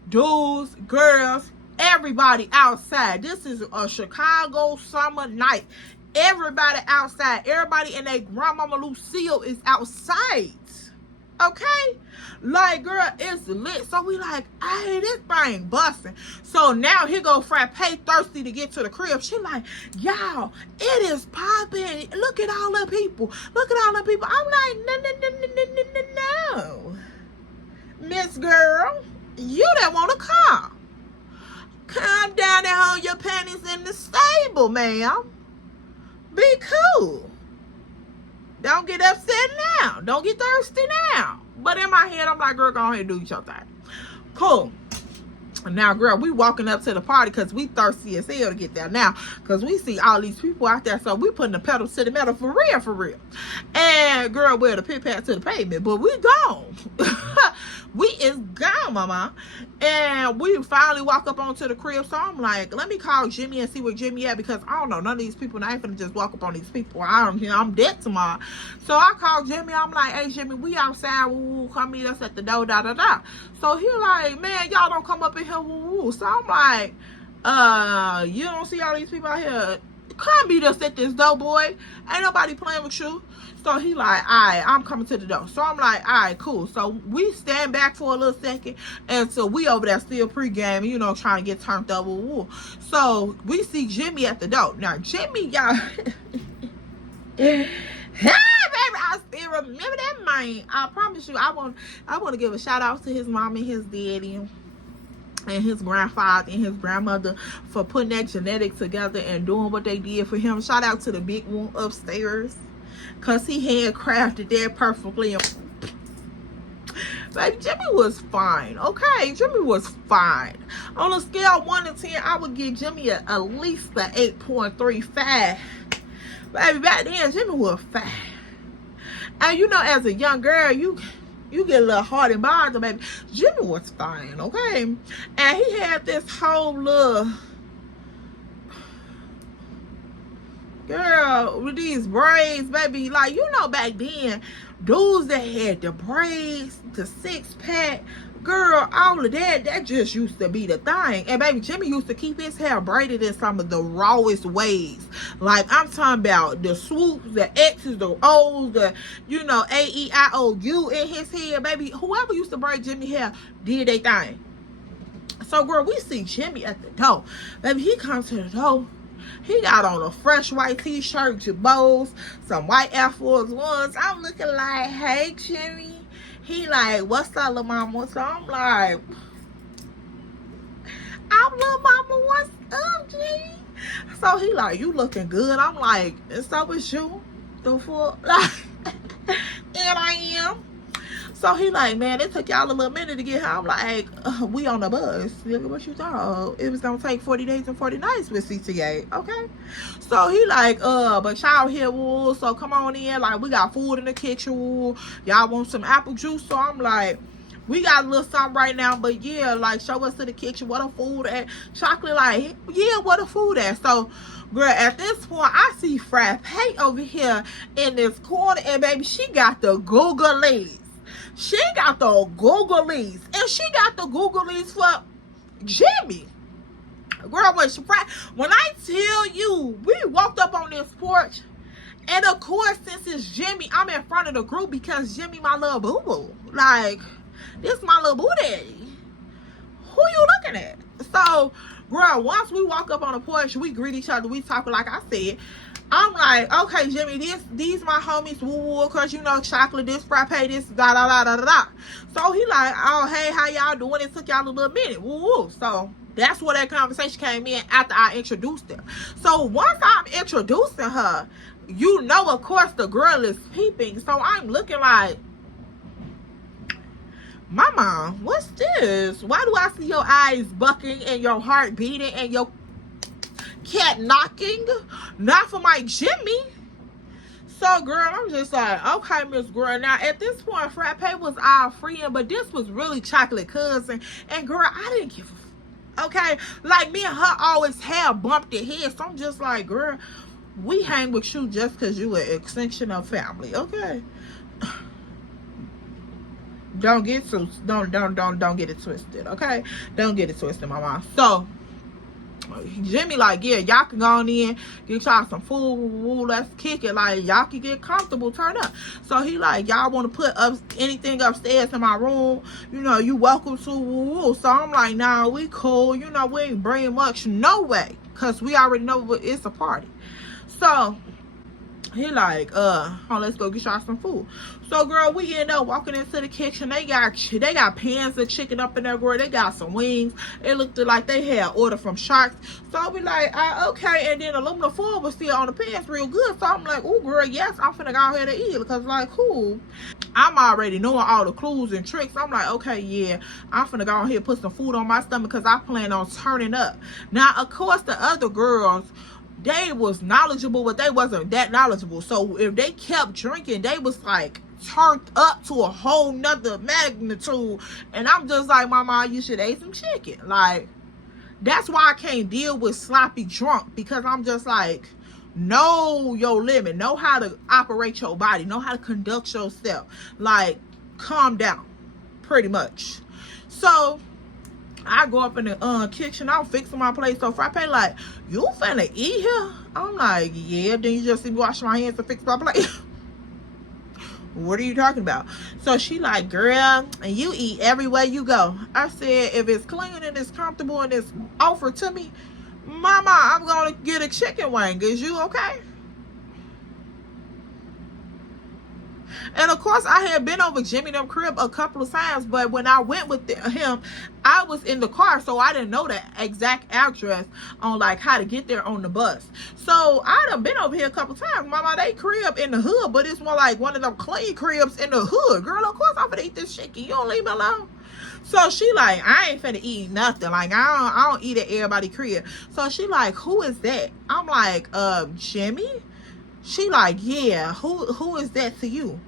dudes, girls, everybody outside. This is a Chicago summer night. Everybody outside. Everybody and their grandmama Lucille is outside. Okay? Like, girl, it's lit. So we like, hey, this thing busting. So now here go Frappe thirsty to get to the crib. She like, y'all, it is popping. Look at all the people. Look at all the people. I'm like, no. Miss Girl, you that want to come. Come down and hold your panties in the stable, ma'am. Be cool. Don't get upset now. Don't get thirsty now. But in my head, I'm like, girl, go ahead and do your thing. Cool. Now, girl, we walking up to the party because we thirsty as hell to get there now. Because we see all these people out there. So we putting the pedal to the metal for real. And, girl, we're the pit pad to the pavement. But we gone. We is gone, mama. And we finally walk up onto the crib. So I'm like, let me call Jimmy and see where Jimmy at. Because I don't know, none of these people. And I ain't finna just walk up on these people. I'm dead tomorrow. So I called Jimmy. I'm like, hey, Jimmy, we outside. Woo, come meet us at the door, da. So he like, man, y'all don't come up in here. Woo. So I'm like, you don't see all these people out here? Come meet us at this door, boy. Ain't nobody playing with you. So he like, all right, I'm coming to the door. So I'm like, all right, cool. So we stand back for a little second. And so we over there still pregame, you know, trying to get turned up. Woo. So we see Jimmy at the door. Now, Jimmy, y'all. Baby, I still remember that man. I promise you, I want to give a shout out to his mom and his daddy and his grandfather and his grandmother for putting that genetic together and doing what they did for him. Shout out to the big one upstairs, because he handcrafted that perfectly. Baby, Jimmy was fine. Okay, Jimmy was fine. On a scale of 1 to 10, I would give Jimmy at least a 8.35. Baby, back then, Jimmy was fine. And you know, as a young girl, you get a little hard and bothered, baby. Jimmy was fine, okay? And he had this whole little girl with these braids, baby. Like, you know, back then, dudes that had the braids, the six-pack, girl, all of that just used to be the thing. And baby, Jimmy used to keep his hair braided in some of the rawest ways. Like, I'm talking about the swoops, the X's, the O's, the, you know, A-E-I-O-U in his hair, baby. Whoever used to braid Jimmy hair did they thing. So, girl, we see Jimmy at the door. Baby, he comes to the door. He got on a fresh white t-shirt, Jabos, some white Air Force Ones. I'm looking like, hey, Jimmy. He like, what's up, little mama? So I'm like, little mama, what's up, Jimmy? So he like, you looking good. I'm like, and so is you. The fuck? Like, and I am. So he like, man, it took y'all a little minute to get here. I'm like, we on the bus. Look at what you thought. It was gonna take 40 days and 40 nights with CTA. Okay. So he like, but y'all here, woo. So come on in. Like, we got food in the kitchen, woo. Y'all want some apple juice? So I'm like, we got a little something right now, but yeah, like, show us to the kitchen. What the food at? Chocolate, like, yeah, what the food at? So, girl, at this point, I see Frappe over here in this corner, and baby, she got the googleys. She got the googleys, and she got the googleys for Jimmy. Girl, when I tell you, we walked up on this porch, and of course, since it's Jimmy, I'm in front of the group because Jimmy my little boo-boo. Like, this my little boo-daddy. Who you looking at? So, girl, once we walk up on the porch, we greet each other, we talk like I said. I'm like, okay, Jimmy, these my homies, woo woo, cause you know, chocolate, this frappe, this, da da da da da da. So he like, oh hey, how y'all doing? It took y'all a little minute, woo woo. So that's where that conversation came in after I introduced her. So once I'm introducing her, you know, of course, the girl is peeping. So I'm looking like, Mama, what's this? Why do I see your eyes bucking and your heart beating and your cat knocking? Not for my Jimmy. So, girl, I'm just like, okay, Miss Girl. Now, at this point, frappe was our friend, but this was really chocolate cousin. And, girl, I didn't give a okay? Like, me and her always have bumped their heads. So, I'm just like, girl, we hang with you just because you an extension of family, okay? Don't get so don't get it twisted, okay? Don't get it twisted, mama. So Jimmy like, yeah, y'all can go on in, get y'all some food, let's kick it. Like, y'all can get comfortable, turn up. So he like, y'all want to put up anything upstairs in my room, you know, you welcome to, woo. So I'm like, nah, we cool, you know, we ain't bringing much, no way, because we already know it's a party. So he like, oh, let's go get y'all some food. So, girl, we end up walking into the kitchen. They got pans of chicken up in there, girl. They got some wings. It looked like they had ordered from Sharks. So we like, okay. And then aluminum foil was still on the pans real good. So I'm like, oh, girl, yes, I'm finna go ahead and eat. Because, like, cool. I'm already knowing all the clues and tricks. I'm like, okay, yeah, I'm finna go ahead and put some food on my stomach because I plan on turning up. Now, of course, the other girls, they was knowledgeable, but they wasn't that knowledgeable. So if they kept drinking, they was like turned up to a whole nother magnitude. And I'm just like, Mama, you should eat some chicken. Like, that's why I can't deal with sloppy drunk, because I'm just like, know your limit, know how to operate your body, know how to conduct yourself. Like, calm down, pretty much. So I go up in the kitchen, I'm fixing my plate. So frappe like, you finna eat here? I'm like, yeah. Then you just see me wash my hands and fix my plate. What are you talking about? So she like, girl, and you eat everywhere you go. I said, if it's clean and it's comfortable and it's offered to me, Mama, I'm gonna get a chicken wing. Is you okay? And of course, I had been over Jimmy them crib a couple of times, but when I went with him, I was in the car, so I didn't know the exact address on like how to get there on the bus. So I done been over here a couple times. Mama, they crib in the hood, but it's more like one of them clean cribs in the hood. Girl, of course I'm gonna eat this chicken. You don't leave me alone. So she like, I ain't finna eat nothing. Like, I don't eat at everybody's crib. So she like, who is that? I'm like, Jimmy? She like, yeah, who is that to you?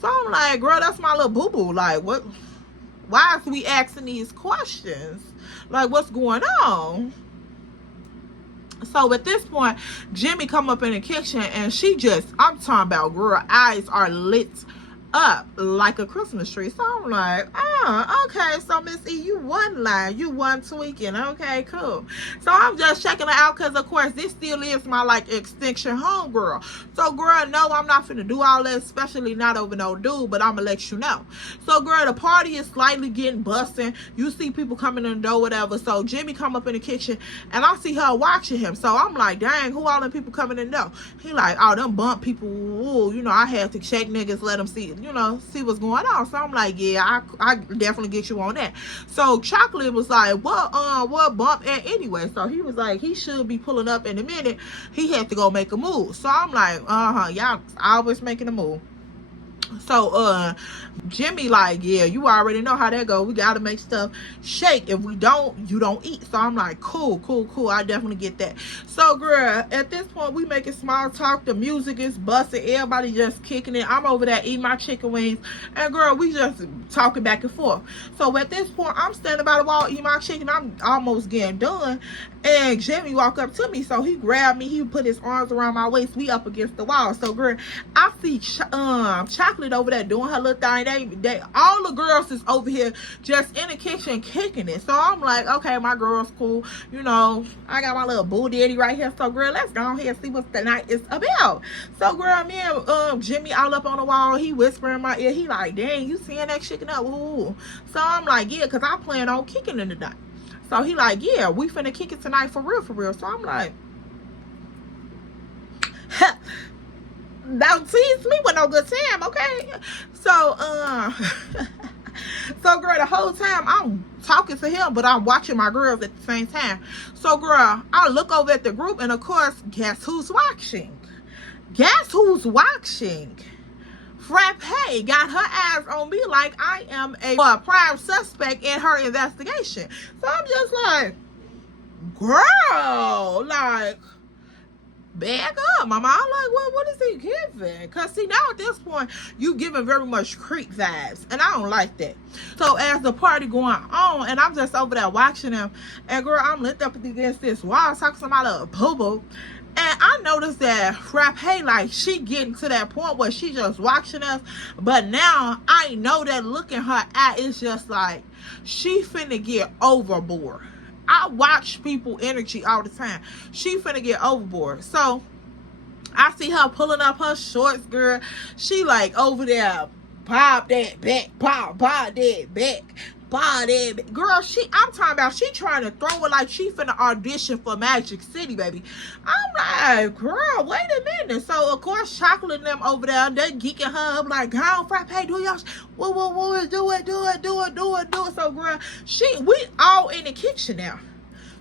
So I'm like, girl, that's my little boo-boo. Like, what? Why is we asking these questions? Like, what's going on? So at this point, Jimmy come up in the kitchen and she just, I'm talking about, girl, eyes are lit up like a Christmas tree. So I'm like, oh, okay. So Miss E, you one line, you one tweaking. Okay, cool. So I'm just checking her out because of course this still is my like extension home girl. So girl, no, I'm not finna do all that, especially not over no dude, but I'm gonna let you know. So girl, the party is slightly getting busting. You see people coming in the door, whatever. So Jimmy come up in the kitchen and I see her watching him. So I'm like, dang, who all them people coming in the door? He like, oh, them bump people. Ooh, you know, I had to check niggas, let them see it. You know, see what's going on. So I'm like, yeah, I definitely get you on that. So Chocolate was like, what bump at anyway? So he was like, he should be pulling up in a minute. He had to go make a move. So I'm like, y'all always making a move. So Jimmy like, yeah, you already know how that go. We gotta make stuff shake. If we don't, you don't eat. So I'm like, cool. I definitely get that. So girl, at this point we making small talk. The music is busting. Everybody just kicking it. I'm over there eating my chicken wings, and girl, we just talking back and forth. So at this point, I'm standing by the wall eating my chicken. I'm almost getting done, and Jimmy walked up to me. So he grabbed me. He put his arms around my waist. We up against the wall. So girl, I see Chocolate over there doing her little thing. They all the girls is over here just in the kitchen kicking it. So I'm like, okay, my girl's cool. You know, I got my little boo daddy right here. So girl, let's go ahead and see what the night is about. So girl, me and Jimmy all up on the wall. He whispering in my ear. He like, dang, you seeing that chicken up? Ooh. So I'm like, yeah, because I plan on kicking it tonight. So he like, yeah, we finna kick it tonight for real. So I'm like, don't tease me with no good time, okay? So, so girl, the whole time I'm talking to him, but I'm watching my girls at the same time. So girl, I look over at the group, and of course, guess who's watching? Guess who's watching? Frappe got her eyes on me like I am a prime suspect in her investigation. So I'm just like, girl, like, back up, mama. I'm like, what is he giving? Because see, now at this point, you giving very much creep vibes, and I don't like that. So as the party going on, and I'm just over there watching them, and girl, I'm linked up against this wall talking to my little boo-boo. And I noticed that Frappe, like, she getting to that point where she just watching us. But now, I know that look in her eye is just like, she finna get overboard. I watch people energy all the time. She finna get overboard. So, I see her pulling up her shorts, girl. She like over there, pop that back, pop that back. Girl, I'm talking about, she trying to throw it like she finna audition for Magic City, baby. I'm like, girl, wait a minute. So of course, Chocolate and them over there, they geeking her up like, go on, Frappe, do y'all, what, do it. So girl, we all in the kitchen now.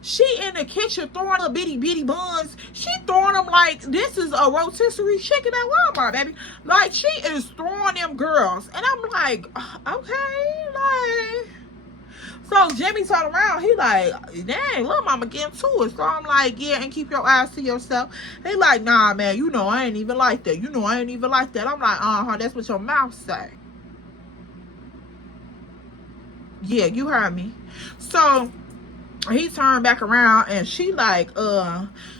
She in the kitchen throwing little bitty buns. She throwing them like this is a rotisserie chicken at Walmart, baby. Like, she is throwing them girls. And I'm like, okay, like. So Jimmy turned around, he like, dang, little mama getting to it. So I'm like, yeah, and keep your eyes to yourself. He like, nah, man, you know I ain't even like that. I'm like, that's what your mouth say. Yeah, you heard me. So he turned back around, and she like,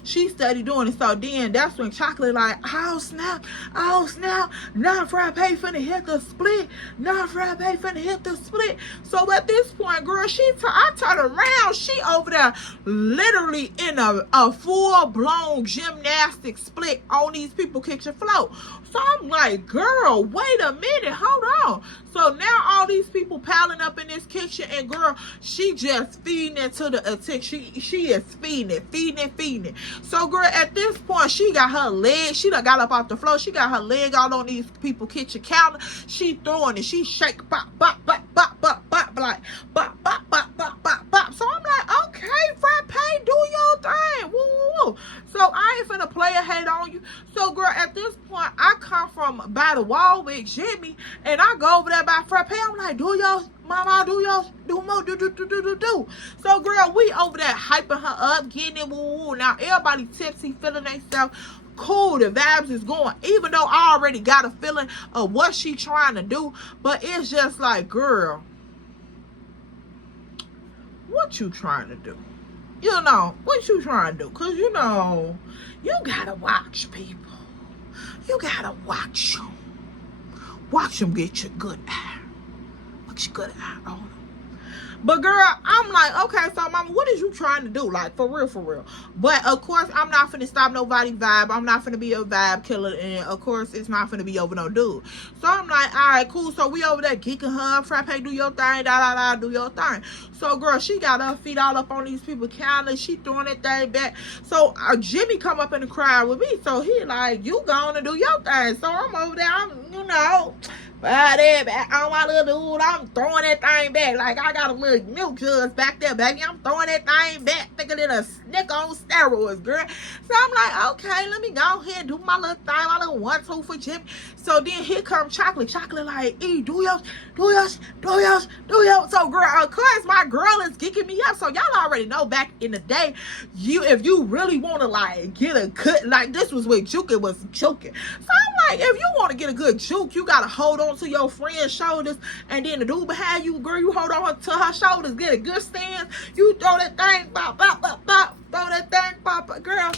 she steady doing it. So then that's when Chocolate like, oh snap, nah, Frappe finna hit the split. So at this point, girl, I turn around, she over there literally in a full-blown gymnastic split on these people kitchen floor. So I'm like, girl, wait a minute, hold on. So now all these people piling up in this kitchen, and girl, she just feeding it to the attention. She is feeding it. So girl, at this point, she got her leg. She done got up off the floor. She got her leg all on these people kitchen counter. She throwing it. She shake, bop, like bop. So I'm like, okay, Frappe, do your thing. Woo. So I ain't finna play a hate on you. So girl, at this point, I come from by the wall with Jimmy, and I go over there by Frappe. I'm like, do y'all, mama, do more, do. So girl, we over there hyping her up, getting it, woo. Now everybody tipsy, feeling themselves. Cool, the vibes is going, even though I already got a feeling of what she trying to do. But it's just like, girl, what you trying to do? You know, what you trying to do? Because, you know, you gotta watch people. You gotta watch them. Watch them get your good eye. Put your good eye on them. But girl, I'm like, okay, so mama, what is you trying to do? Like, for real. But of course, I'm not finna stop nobody vibe. I'm not finna be a vibe killer. And of course, it's not finna be over no dude. So I'm like, all right, cool. So we over there geeking her. Frappe, do your thing. Do your thing. So girl, she got her feet all up on these people counter. She throwing that thing back. So Jimmy come up in the crowd with me. So he like, you gonna do your thing. So I'm over there, you know, back on my little dude, I'm throwing that thing back. Like, I got a little milk jug back there, baby. I'm throwing that thing back, thinking it a snick on steroids, girl. So I'm like, okay, let me go ahead and do my little thing, my little 1-2 for Jimmy. So then here comes Chocolate like, E, do yours. So girl, of course my girl is geeking me up. So y'all already know back in the day, if you really want to like get a cut, like this was where Juke was joking. So I'm like, if you want to get a good juke, you gotta hold on to your friend's shoulders, and then the dude behind you, girl, you hold on to her shoulders, get a good stance. You throw that thing, bop, throw that thing, pop, girl.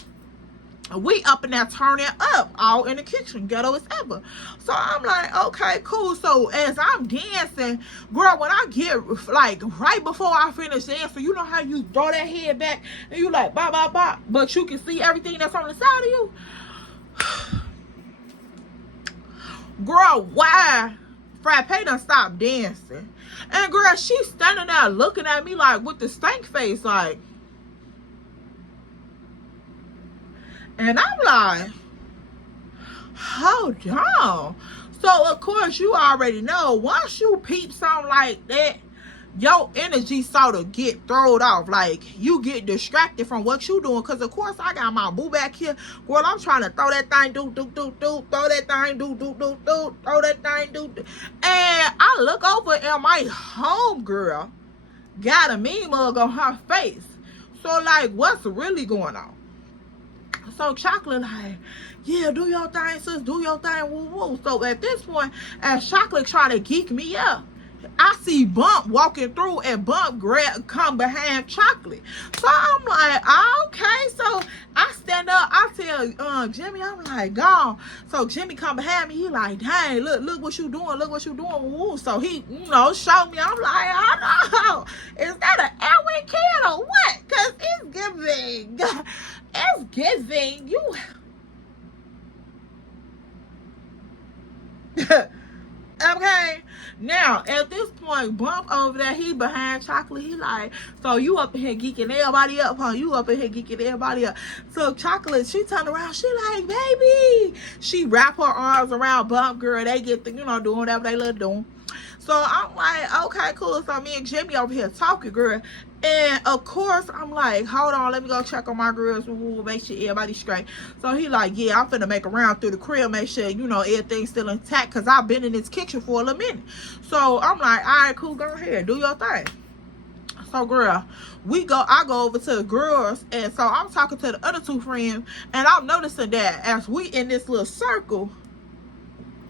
We up in there turning up, all in the kitchen, ghetto as ever. So I'm like, okay, cool. So as I'm dancing, girl, when I get like right before I finish dancing, you know how you throw that head back and you like bop, but you can see everything that's on the side of you. Girl, why? Frappe done stopped dancing. And girl, she's standing there looking at me like with the stank face, like. And I'm like, hold on. So of course you already know, once you peep something like that, your energy sort of get thrown off. Like, you get distracted from what you doing. Because, of course, I got my boo back here. Girl, I'm trying to throw that thing, do. Throw that thing, do. Throw that thing, do. And I look over and my homegirl got a mean mug on her face. So, like, what's really going on? So, Chocolate, like, yeah, do your thing, sis. Do your thing, woo woo. So, at this point, as Chocolate trying to geek me up, I see Bump walking through and Bump come behind Chocolate. So I'm like, okay. So I stand up, I tell Jimmy, I'm like, gone. So Jimmy come behind me, he like, dang, look what you doing, look what you doing. Woo. So he, showed me. I'm like, oh no, is that an Edwin kid or what? Cause it's giving you. Okay, now at this point, Bump over there, he behind Chocolate. He like, so you up in here geeking everybody up, huh? You up in here geeking everybody up. So Chocolate, she turned around, she like, baby. She wrap her arms around Bump, girl. They get the, doing whatever they love doing. So I'm like, okay, cool. So me and Jimmy over here talking, girl. And of course, I'm like, hold on, let me go check on my girls. Make sure everybody's straight. So he like, yeah, I'm finna make a round through the crib, make sure, everything's still intact. Because I've been in this kitchen for a little minute. So I'm like, all right, cool, go ahead, do your thing. So, girl, I go over to the girls. And so I'm talking to the other two friends. And I'm noticing that as we in this little circle,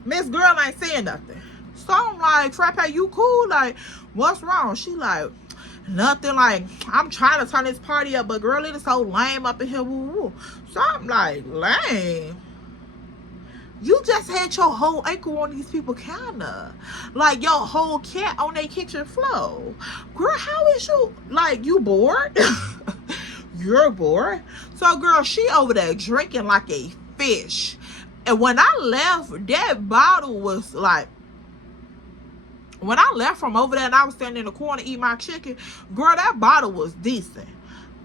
Miss Girl ain't saying nothing. So I'm like, Frappe, you cool? Like, what's wrong? She like, nothing. Like, I'm trying to turn this party up, but girl, it is so lame up in here. Woo woo. So I'm like, lame? You just had your whole ankle on these people counter. Like, your whole cat on their kitchen floor. Girl, how is you? Like, you bored? You're bored? So, girl, she over there drinking like a fish. And when I left, that bottle was like, when I left from over there and I was standing in the corner eating my chicken, girl, that bottle was decent.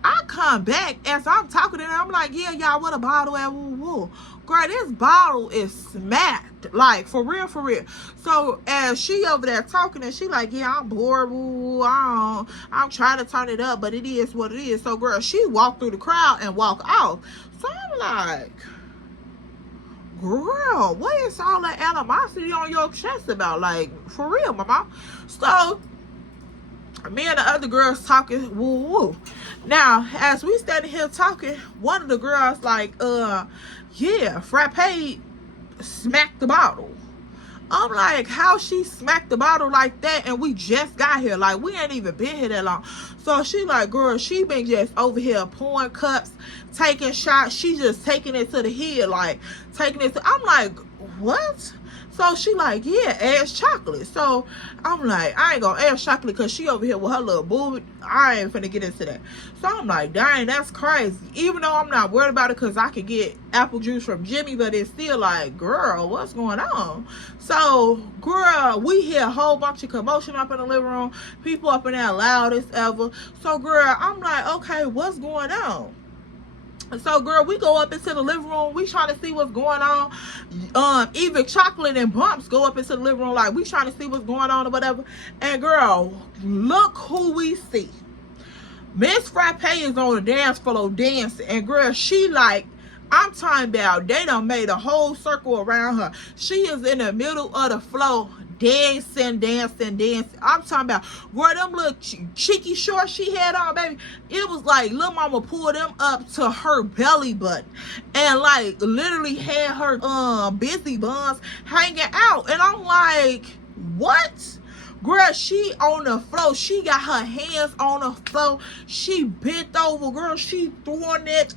I come back as I'm talking to them, I'm like, yeah, y'all, what a bottle at, woo woo. Girl, this bottle is smacked. Like, for real, for real. So, as she over there talking, and she like, yeah, I'm bored, woo, I'm trying to turn it up, but it is what it is. So, girl, she walked through the crowd and walked off. So, I'm like, girl, what is all that animosity on your chest about? Like, for real, mama. So, me and the other girls talking, woo woo. Now, as we standing here talking, one of the girls like, yeah, Frappe smacked the bottle. I'm like, how she smacked the bottle like that and we just got here? Like, we ain't even been here that long. So she like, girl, she been just over here pouring cups, taking shots. She just taking it to the head, like, taking it to, I'm like, what? So she like, yeah, ask Chocolate. So I'm like, I ain't gonna ask Chocolate because she over here with her little boob. I ain't finna get into that. So I'm like, dang, that's crazy. Even though I'm not worried about it because I could get apple juice from Jimmy, but it's still like, girl, what's going on? So, girl, we hear a whole bunch of commotion up in the living room. People up in there loud as ever. So, girl, I'm like, okay, what's going on? So, girl, we go up into the living room. We trying to see what's going on. Even Chocolate and Bumps go up into the living room like we trying to see what's going on or whatever. And, girl, look who we see. Miss Frappe is on the dance floor dancing. And, girl, she like, I'm talking about they done made a whole circle around her. She is in the middle of the floor dancing. I'm talking about, girl, them little cheeky shorts she had on, baby. It was like Lil Mama pulled them up to her belly button and like literally had her busy buns hanging out. And I'm like, what? Girl, she on the floor. She got her hands on the floor. She bent over, girl. She throwing that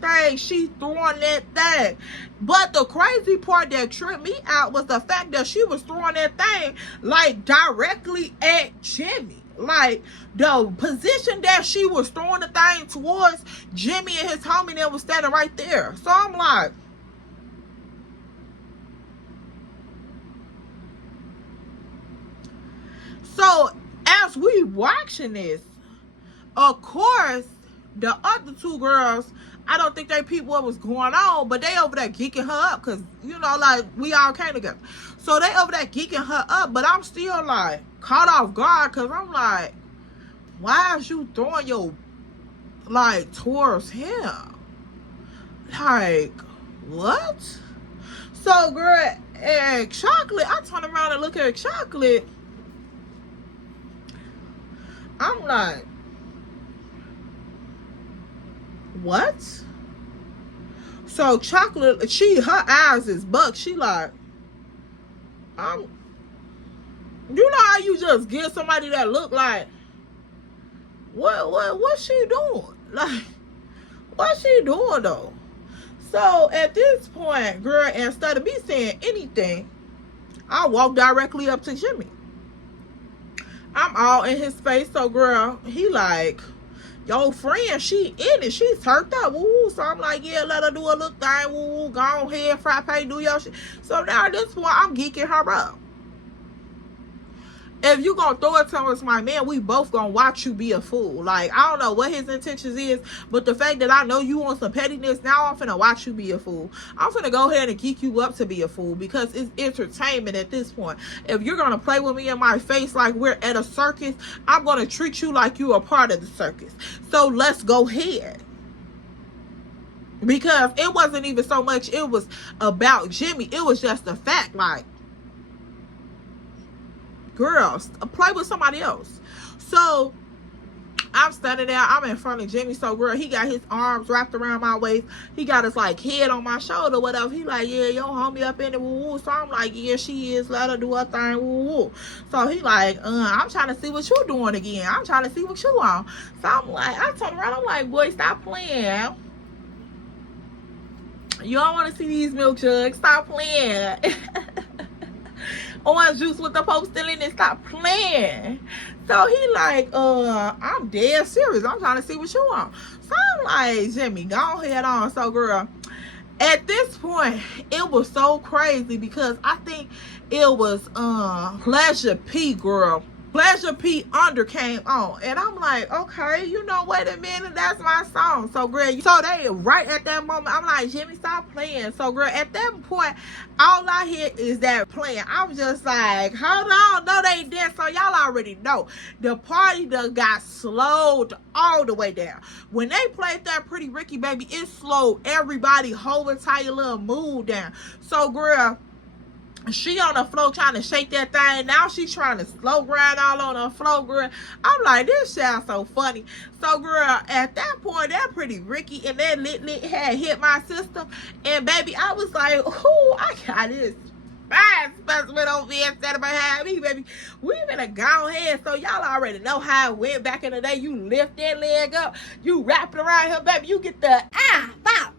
thing. But the crazy part that tripped me out was the fact that she was throwing that thing like directly at Jimmy. Like the position that she was throwing the thing towards, Jimmy and his homie that was standing right there. So I'm like, so as we watching this, of course, The other two girls, I don't think they peeped what was going on, but they over there geeking her up, because, you know, like, we all came together. So they over there geeking her up, but I'm still, like, caught off guard, because I'm like, why is you throwing your, like, towards him? Like, what? So, girl, and Chocolate, I turn around and look at Chocolate. I'm like, what? So Chocolate, her eyes is buck. She like, you know how you just give somebody that look like, what's she doing? Like, what's she doing though? So at this point, girl, instead of me saying anything, I walk directly up to Jimmy. I'm all in his face. So girl, he like, your friend, she in it. She's turned up. Woo. So I'm like, yeah, let her do a little thing. Woo. Go ahead, Frappe, do your shit. So now at this point, I'm geeking her up. If you gonna throw it to us, my man, we both gonna watch you be a fool. Like, I don't know what his intentions is, but the fact that I know you want some pettiness, now I'm finna watch you be a fool. I'm finna go ahead and geek you up to be a fool, because it's entertainment at this point. If you're gonna play with me in my face like we're at a circus, I'm gonna treat you like you are part of the circus. So let's go ahead. Because it wasn't even so much, it was about Jimmy. It was just the fact, like, girls, play with somebody else. So I'm standing there, I'm in front of Jimmy. So girl, he got his arms wrapped around my waist, he got his like head on my shoulder, whatever. He like, yeah, your homie up in it, woo woo. So I'm like, yeah, she is, let her do her thing, woo woo. So he like, I'm trying to see what you doing again, I'm trying to see what you on. So I'm like, I turn around, I'm like, boy, stop playing. You don't want to see these milk jugs, stop playing. Orange juice with the Pope still in it, stop playing. So he like, I'm dead serious, I'm trying to see what you want. So I'm like, Jimmy, go ahead on. So girl, at this point, it was so crazy, because I think it was Pleasure P, girl. Pleasure P Under came on, and I'm like, okay, you know, wait a minute, that's my song. So girl, so they right at that moment, I'm like, Jimmy, stop playing. So girl, at that point, all I hear is that playing. I was just like, hold on, no they didn't. So y'all already know the party done got slowed all the way down. When they played that Pretty Ricky, baby, it slowed everybody whole entire little mood down. So girl, she on the floor trying to shake that thing. Now she's trying to slow grind all on the floor, girl. I'm like, this sounds so funny. So, girl, at that point, that Pretty Ricky and that lit had hit my system. And, baby, I was like, ooh, I got this fine specimen over here standing behind me, baby. We finna go ahead. So, y'all already know how it went back in the day. You lift that leg up. You wrap it around her, baby. You get the bop,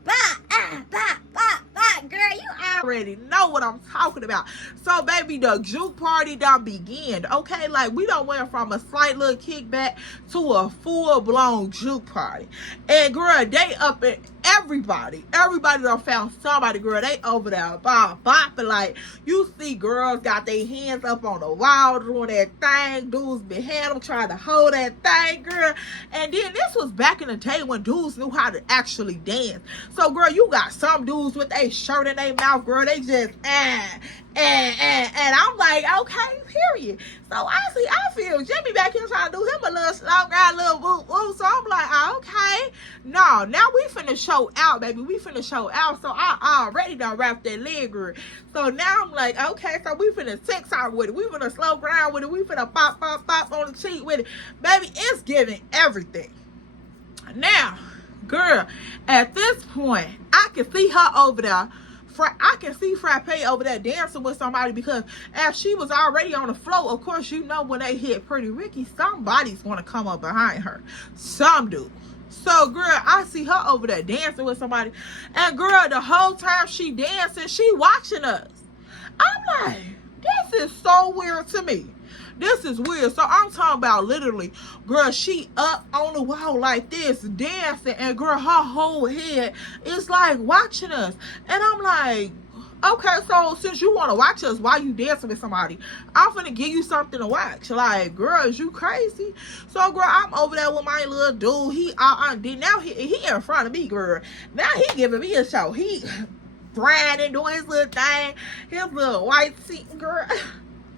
girl, you already know what I'm talking about. So, baby, the juke party done began, okay? Like, we done went from a slight little kickback to a full-blown juke party. And, girl, they up at everybody done found somebody, girl. They over there bopping. Like, you see girls got their hands up on the wall doing that thing. Dudes behind them trying to hold that thing, girl. And then this was back in the day when dudes knew how to actually dance. So, girl, you got some dudes with a shirt in their mouth, girl. They just, and I'm like, okay, period. So, I feel Jimmy back here trying to do him a little slow guy, little whoop whoop. So, I'm like, okay. No, now we finna show out, baby. We finna show out. So, I already done wrapped that leg, girl. So, now I'm like, okay, so we finna TikTok with it. We finna slow grind with it. We finna pop on the cheek with it. Baby, it's giving everything. Now, girl, at this point, I can see her over there. I can see Frappe over there dancing with somebody, because as she was already on the floor, of course, you know, when they hit Pretty Ricky, somebody's going to come up behind her. Some do. So, girl, I see her over there dancing with somebody. And, girl, the whole time she dancing, she watching us. I'm like, this is so weird to me. This is weird. So I'm talking about literally, girl, she up on the wall like this, dancing, and girl, her whole head is like watching us. And I'm like, okay, so since you want to watch us while you dancing with somebody, I'm finna give you something to watch. Like, girl, is you crazy? So, girl, I'm over there with my little dude. Now he in front of me, girl. Now he giving me a show. He grinding, doing his little thing. His little white seat, girl.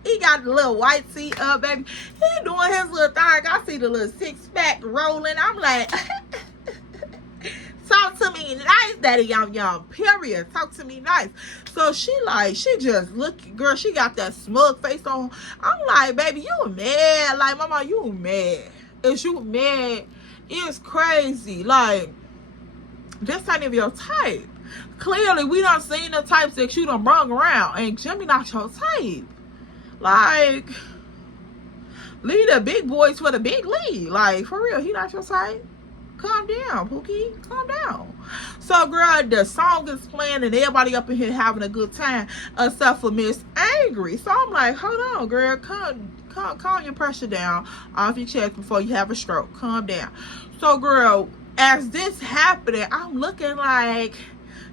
He got the little white seat up, baby. He doing his little thing. I see the little six-pack rolling. I'm like... Talk to me nice, daddy, yum, period. Talk to me nice. So she just looking, girl, she got that smug face on. I'm like, baby, you mad. Like, mama, you mad. Is you mad? It's crazy. Like, this ain't even your type. Clearly, we done seen the types that you done brung around. And Jimmy not your type. Like, leave the big boys for the big league. Like, for real, he not your type. Calm down, Pookie. Calm down. So, girl, the song is playing and everybody up in here having a good time, except for Miss Angry. So I'm like, hold on, girl. Calm your pressure down off your chest before you have a stroke. Calm down. So, girl, as this happening, I'm looking like,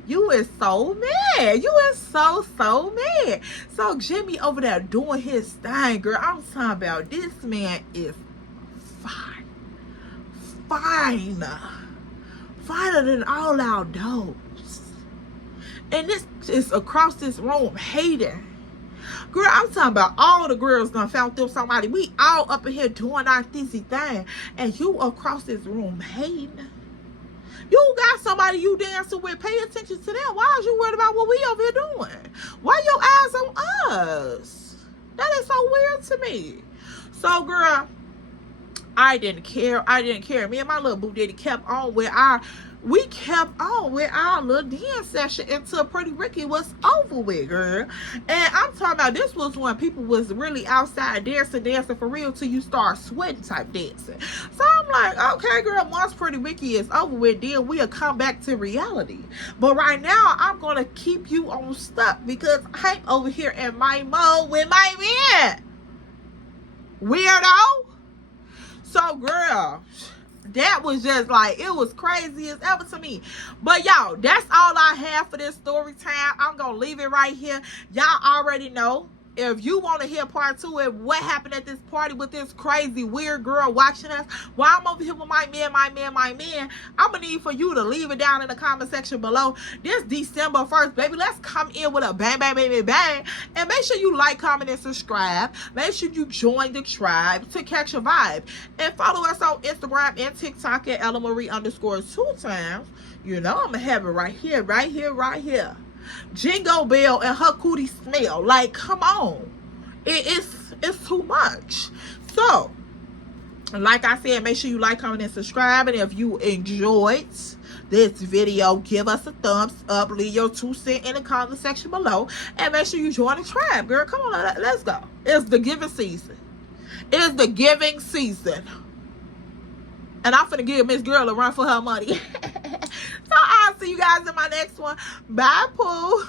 you is so mad. You is so mad. So Jimmy over there doing his thing, girl. I'm talking about this man is fine. Finer than all our dogs. And this is across this room hating. Girl, I'm talking about all the girls done found them somebody. We all up in here doing our dizzy thing. And you across this room hating. You got somebody you dancing with. Pay attention to them. Why is you worried about what we over here doing? Why your eyes on us? That is so weird to me. So, girl, I didn't care. Me and my little boo daddy kept on with our little dance session until Pretty Ricky was over with, girl. And I'm talking about, this was when people was really outside dancing for real till you start sweating type dancing. So I'm like, okay, girl, once Pretty Ricky is over with, then we'll come back to reality. But right now, I'm going to keep you on stuck because I'm over here in my mode with my man. Weirdo. So, girl, that was just like, it was crazy as ever to me. But, y'all, that's all I have for this story time. I'm going to leave it right here. Y'all already know. If you want to hear part 2 of what happened at this party with this crazy, weird girl watching us, while I'm over here with my man, I'm going to need for you to leave it down in the comment section below. This December 1st, baby, let's come in with a bang, bang, bang, bang. And make sure you like, comment, and subscribe. Make sure you join the tribe to catch a vibe. And follow us on Instagram and TikTok at EllaMarie_2 times. You know I'm going to have it right here. Jingle Bell and her cootie smell. Like, come on. It's too much. So, like I said, make sure you like, comment, and subscribe. And if you enjoyed this video, give us a thumbs up. Leave your 2 cents in the comment section below. And make sure you join the tribe, girl. Come on, let's go. It's the giving season. It is the giving season. And I'm finna give Miss Girl a run for her money. So I'll see you guys in my next one. Bye, Pooh.